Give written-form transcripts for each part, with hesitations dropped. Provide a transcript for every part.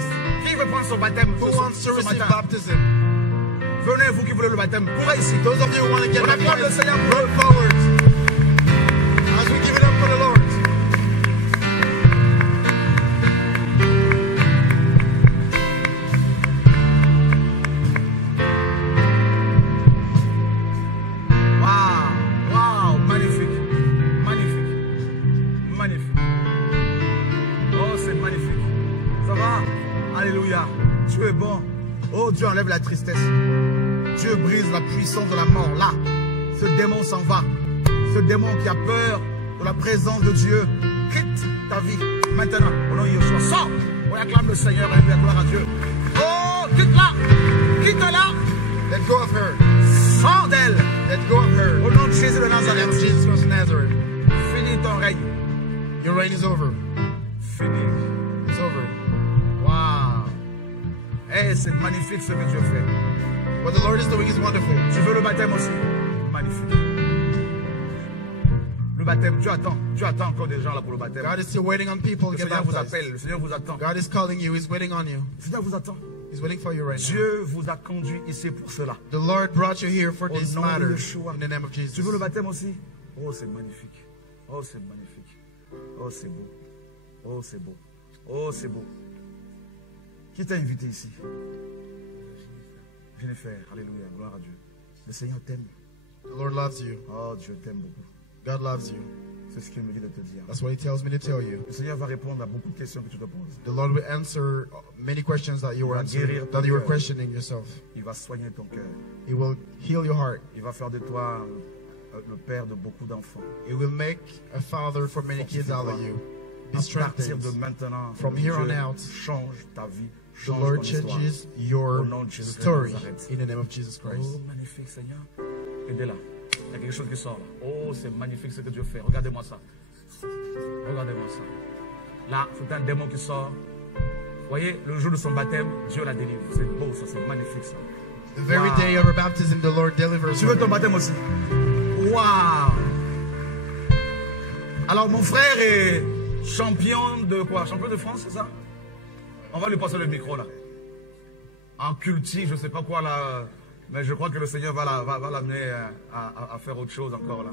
Jesus. Qui veut prendre son baptême Who wants to receive matin? baptism? Venez, vous qui voulez le baptême. Courez ici. Those of you who want to get On acclame le baptized, Seigneur. run forward. As we give it up for the Lord. Waouh, magnifique, magnifique, magnifique. Oh, c'est magnifique. Ça va? Alléluia. Dieu est bon. Oh, Dieu enlève la tristesse. Dieu brise la puissance de la mort. Là, ce démon s'en va. Ce démon qui a peur de la présence de Dieu quitte ta vie. Maintenant, au nom de Yeshua, sors. On acclame le Seigneur et la gloire à Dieu. Oh, quitte-la. Quitte-la. Let go of her. Sors d'elle. Let go of her. Au nom de Jésus de In the name Nazareth. of Jesus Christ of Nazareth. Finis ton règne. Your reign is over. Fini. It's over. Waouh. Eh, c'est magnifique ce que Dieu fait. What the Lord is doing is wonderful. Tu veux le baptême aussi? Magnifique. Le baptême, Dieu attend encore des gens là pour le baptême. God is still waiting on people to Le get Seigneur vous baptized. appelle, le Seigneur vous attend. God is calling you. He's waiting on you. Le Seigneur vous attend. He's waiting for you right now. Dieu vous a conduit ici pour cela. The Lord brought you here for Au this nom de matter. Yeshua. In the name of Jesus. Tu veux le baptême aussi? Oh, c'est magnifique. Oh, c'est magnifique. Oh, c'est beau. Oh, c'est beau. Oh, c'est beau. Qui t'a invité ici? Jennifer, alléluia, gloire à Dieu. Le Seigneur t'aime. The Lord loves you. Oh, Dieu t'aime beaucoup. God loves you. C'est ce qu'il me dit de te dire. That's what He tells me to tell you. Le Seigneur va répondre à beaucoup de questions que tu te poses. The Lord will answer many questions that you were answering, that you were questioning yourself. Il va soigner ton cœur. He will heal your heart. Il va faire de toi le père de beaucoup d'enfants. He will make a father for many kids out of you. Be À partir strengthened. de maintenant, From here on Dieu out, change ta vie. The Change Lord ton histoire. changes Au your nom de Jésus de story Nazareth. in the name of Jesus Christ. Oh, magnifique Seigneur. Aidez-la. Il y a quelque chose qui sort là. Oh, c'est magnifique ce que Dieu fait. Regardez-moi ça. Regardez-moi ça. Là, c'est un démon qui sort. Vous voyez, le jour de son baptême, Dieu la délivre. C'est beau ça, c'est magnifique ça. The very Wow. day of her baptism, the Lord delivers Tu veux ton her. baptême aussi? Waouh! Alors, mon frère est champion de quoi? Champion de France, c'est ça? On va lui passer le micro là. En culti, je ne sais pas quoi là. Mais je crois que le Seigneur va l'amener à faire autre chose encore là.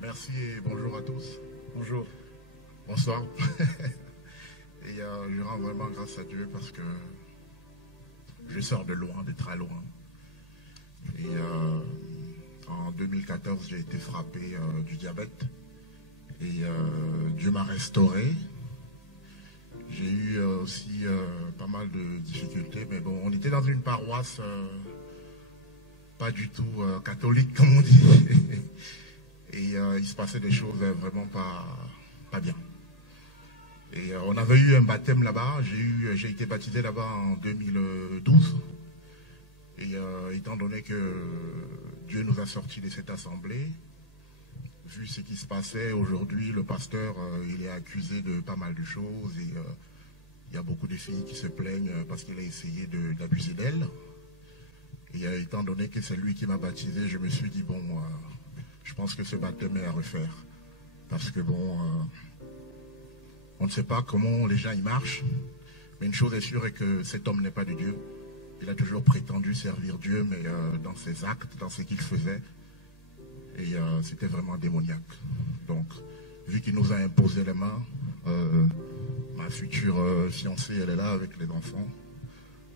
Merci et bonjour à tous. Bonjour. Bonsoir. Et je rends vraiment grâce à Dieu parce que je sors de loin, de très loin. Et en 2014, j'ai été frappé du diabète. Et Dieu m'a restauré. J'ai eu aussi pas mal de difficultés. Mais bon, on était dans une paroisse pas du tout catholique, comme on dit. Et il se passait des choses vraiment pas bien. Et on avait eu un baptême là-bas. J'ai été baptisé là-bas en 2012. Et étant donné que Dieu nous a sortis de cette assemblée, vu ce qui se passait aujourd'hui, le pasteur, il est accusé de pas mal de choses. Et il y a beaucoup de filles qui se plaignent parce qu'il a essayé d'abuser d'elles. Et étant donné que c'est lui qui m'a baptisé, je me suis dit, bon, je pense que ce baptême est à refaire. Parce que bon, on ne sait pas comment les gens y marchent. Mais une chose est sûre est que cet homme n'est pas de Dieu. Il a toujours prétendu servir Dieu, mais dans ses actes, dans ce qu'il faisait. Et c'était vraiment démoniaque. Donc, vu qu'il nous a imposé les mains, ma future fiancée, elle est là avec les enfants.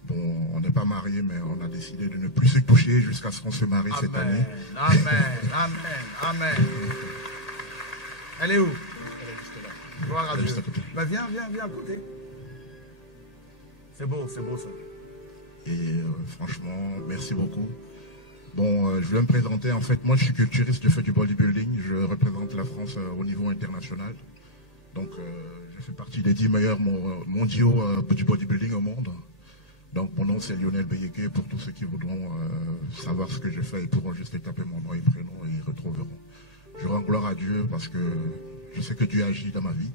Bon, on n'est pas mariés, mais on a décidé de ne plus se toucher jusqu'à ce qu'on se marie cette année. Amen, amen, amen. Elle est où? Elle est juste là. Gloire à Elle est Dieu. juste à côté. Ben, viens à côté. C'est beau ça. Et franchement, merci beaucoup. Bon, je vais me présenter. En fait, moi, je suis culturiste, je fais du bodybuilding. Je représente la France au niveau international. Donc, je fais partie des 10 meilleurs mondiaux du bodybuilding au monde. Donc, mon nom, c'est Lionel Beyeke. Pour tous ceux qui voudront savoir ce que je fais, ils pourront juste taper mon nom et prénom et ils retrouveront. Je rends gloire à Dieu parce que je sais que Dieu agit dans ma vie.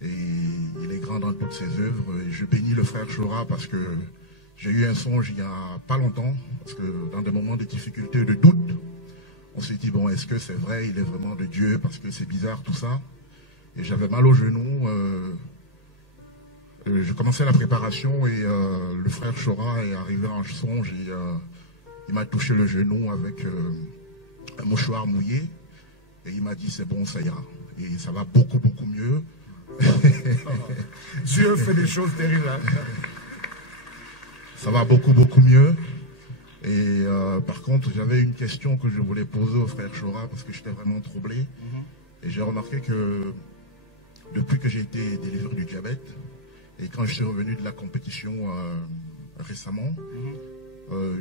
Et il est grand dans toutes ses œuvres. Et je bénis le frère Chora parce que j'ai eu un songe il y a pas longtemps. Parce que dans des moments de difficulté, de doute, on s'est dit, bon, est-ce que c'est vrai, il est vraiment de Dieu? Parce que c'est bizarre tout ça. Et j'avais mal au genou. je commençais la préparation et le frère Chora est arrivé en songe et il m'a touché le genou avec un mouchoir mouillé et il m'a dit c'est bon, ça ira. Et ça va beaucoup mieux. Dieu fait des choses terribles. Hein? Ça va beaucoup mieux. Et par contre, j'avais une question que je voulais poser au frère Chora parce que j'étais vraiment troublé. Et j'ai remarqué que depuis que j'ai été délivré du diabète et quand je suis revenu de la compétition récemment,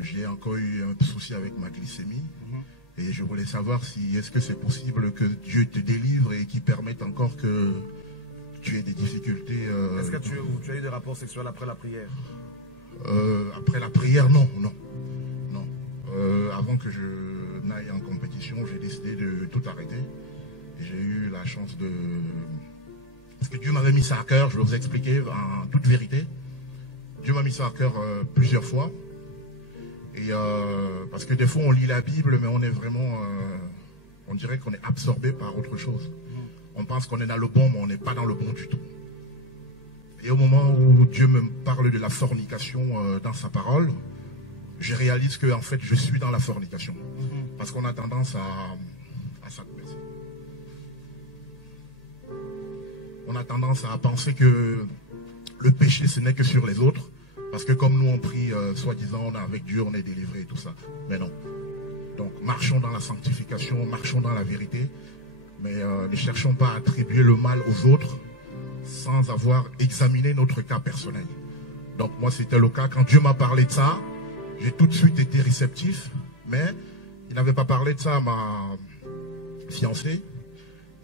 j'ai encore eu un souci avec ma glycémie. Et je voulais savoir si est-ce que c'est possible que Dieu te délivre et qu'il permette encore que tu aies des difficultés. Est-ce que tu as eu des rapports sexuels après la prière? Après la prière, non. Avant que je n'aille en compétition, j'ai décidé de tout arrêter. Et j'ai eu la chance de... Parce que Dieu m'avait mis ça à cœur, je vais vous expliquer en toute vérité. Dieu m'a mis ça à cœur plusieurs fois. Et parce que des fois on lit la Bible, mais on est vraiment... on dirait qu'on est absorbé par autre chose. On pense qu'on est dans le bon, mais on n'est pas dans le bon du tout. Et au moment où Dieu me parle de la fornication dans sa parole, je réalise que en fait je suis dans la fornication. Parce qu'on a tendance on a tendance à penser que le péché ce n'est que sur les autres. Parce que comme nous on prie, soi-disant on est avec Dieu, on est délivré et tout ça. Mais non. Donc marchons dans la sanctification, marchons dans la vérité. Mais ne cherchons pas à attribuer le mal aux autres sans avoir examiné notre cas personnel. Donc moi c'était le cas. Quand Dieu m'a parlé de ça, j'ai tout de suite été réceptif. Mais il n'avait pas parlé de ça à ma fiancée.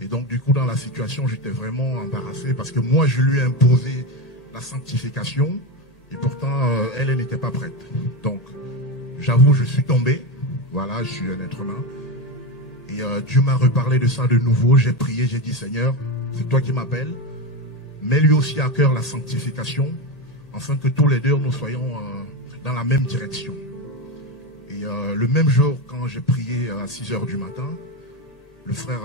Et donc du coup dans la situation j'étais vraiment embarrassé. Parce que moi je lui ai imposé la sanctification. Et pourtant elle n'était pas prête. Donc j'avoue je suis tombé. Voilà, je suis un être humain. Et Dieu m'a reparlé de ça de nouveau. J'ai prié, j'ai dit Seigneur, c'est toi qui m'appelles. Mets lui aussi à cœur la sanctification, afin que tous les deux nous soyons dans la même direction. Et le même jour, quand j'ai prié à 6 h du matin, le frère,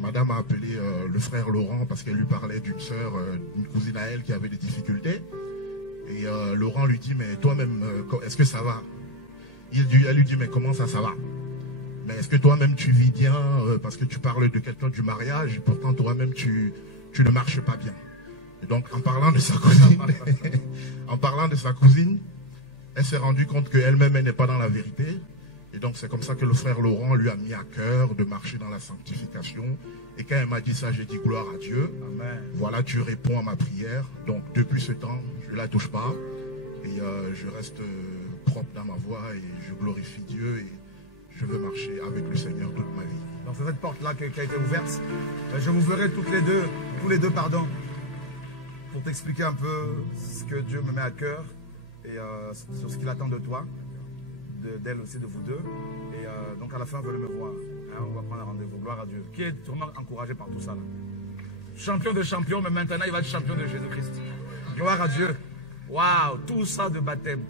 madame a appelé le frère Laurent parce qu'elle lui parlait d'une sœur, d'une cousine à elle qui avait des difficultés. Et Laurent lui dit, mais toi-même, est-ce que ça va? Elle lui dit, mais comment ça va? Mais est-ce que toi-même tu vis bien parce que tu parles de quelqu'un du mariage, pourtant toi-même tu ne marches pas bien. Et donc en parlant de sa cousine, elle s'est rendue compte qu'elle-même elle n'est pas dans la vérité. Et donc c'est comme ça que le frère Laurent lui a mis à cœur de marcher dans la sanctification. Et quand elle m'a dit ça, j'ai dit gloire à Dieu. Amen. Voilà, tu réponds à ma prière. Donc depuis ce temps, je ne la touche pas. Et je reste propre dans ma voie et je glorifie Dieu. Et je veux marcher avec le Seigneur toute ma vie. Donc c'est cette porte-là qui a été ouverte. Je vous verrai tous les deux, pardon, pour t'expliquer un peu ce que Dieu me met à cœur et sur ce qu'il attend de toi, d'elle aussi, de vous deux. Et donc à la fin, venez me voir. Hein, on va prendre un rendez-vous. Gloire à Dieu. Qui est vraiment encouragé par tout ça là. Champion de champions, mais maintenant il va être champion de Jésus-Christ. Gloire à Dieu. Waouh, tout ça de baptême,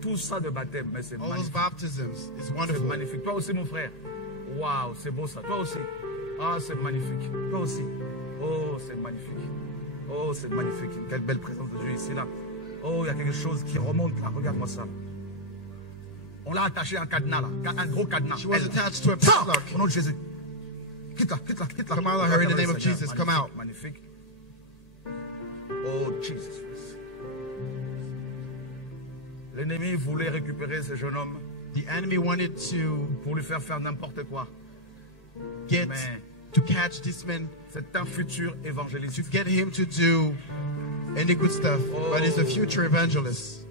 mais c'est magnifique. C'est magnifique. Toi aussi, mon frère. Waouh, c'est beau ça. Toi aussi. Ah, c'est magnifique. Toi aussi. Oh, c'est magnifique. Oh, c'est magnifique. Quelle belle présence de Dieu ici, là. Oh, il y a quelque chose qui remonte là. Regarde-moi ça. On l'a attaché à un cadenas, là. Un gros cadenas. She was attached to a padlock. Au nom de Jésus. Quitte-la. Come out of her in the name of Jesus. Come out. Magnifique. Oh, Jesus. L'ennemi voulait récupérer ce jeune homme. The enemy wanted to pour lui faire n'importe quoi. To catch this man. C'est un futur évangéliste. To get him to do any good stuff. Oh. But he's a future evangelist.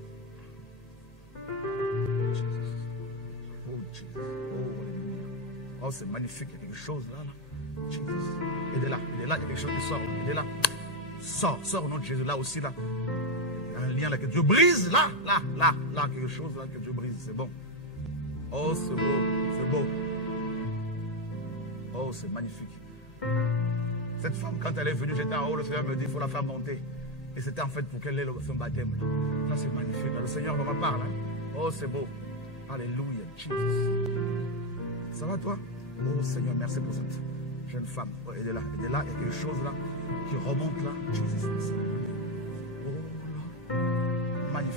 Oh, c'est magnifique. Il y a quelque chose là. Jesus. Il est là. Il y a quelque chose qui sort. Il est là. Sors au nom de Jésus. Là aussi, là. Un lien là que Dieu brise. Là, quelque chose là que Dieu brise. C'est bon. Oh, c'est beau. Oh, c'est magnifique. Cette femme, quand elle est venue, j'étais en haut, le Seigneur me dit, il faut la faire monter. Et c'était en fait pour qu'elle ait son baptême. Là, c'est magnifique. Là, le Seigneur me parle. Hein. Oh, c'est beau. Alléluia. Jesus. Ça va, toi? Oh, Seigneur, merci pour cette jeune femme. Oh, elle est là. Il y a quelque chose là qui remonte là. Jesus. Oh, là.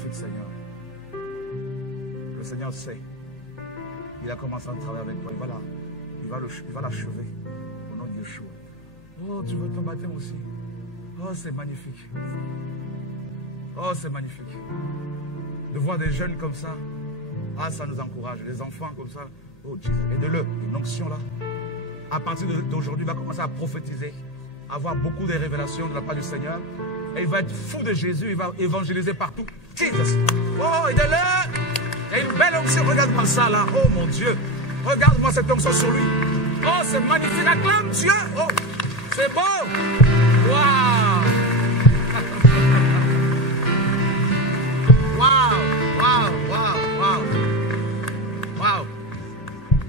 magnifique Seigneur. Le Seigneur sait. Il a commencé à travailler avec toi. Il va l'achever. Au nom de Yeshua. Oh, tu veux ton baptême aussi. Oh, c'est magnifique. Oh, c'est magnifique. De voir des jeunes comme ça. Ah, ça nous encourage. Des enfants comme ça. Oh, Jésus. Aide-le. Une onction là. À partir d'aujourd'hui, il va commencer à prophétiser. Avoir beaucoup de révélations de la part du Seigneur. Et il va être fou de Jésus. Il va évangéliser partout. Jesus. Oh, aide-le. Il y a une belle onction. Regarde-moi ça là. Oh, mon Dieu. Regarde-moi cette onction sur lui. Oh, c'est magnifique. Acclame Dieu. Oh, c'est beau. Waouh. Waouh.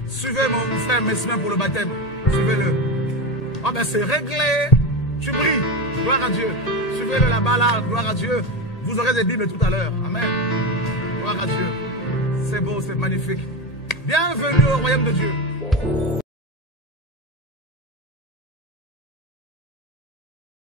Suivez mon frère Mesmin pour le baptême. Suivez-le. Oh ben c'est réglé. Tu brilles. Gloire à Dieu. Suivez-le là-bas là. Gloire à Dieu. Vous aurez des Bibles tout à l'heure. Amen. Gloire à Dieu. C'est beau, c'est magnifique. Bienvenue au royaume de Dieu.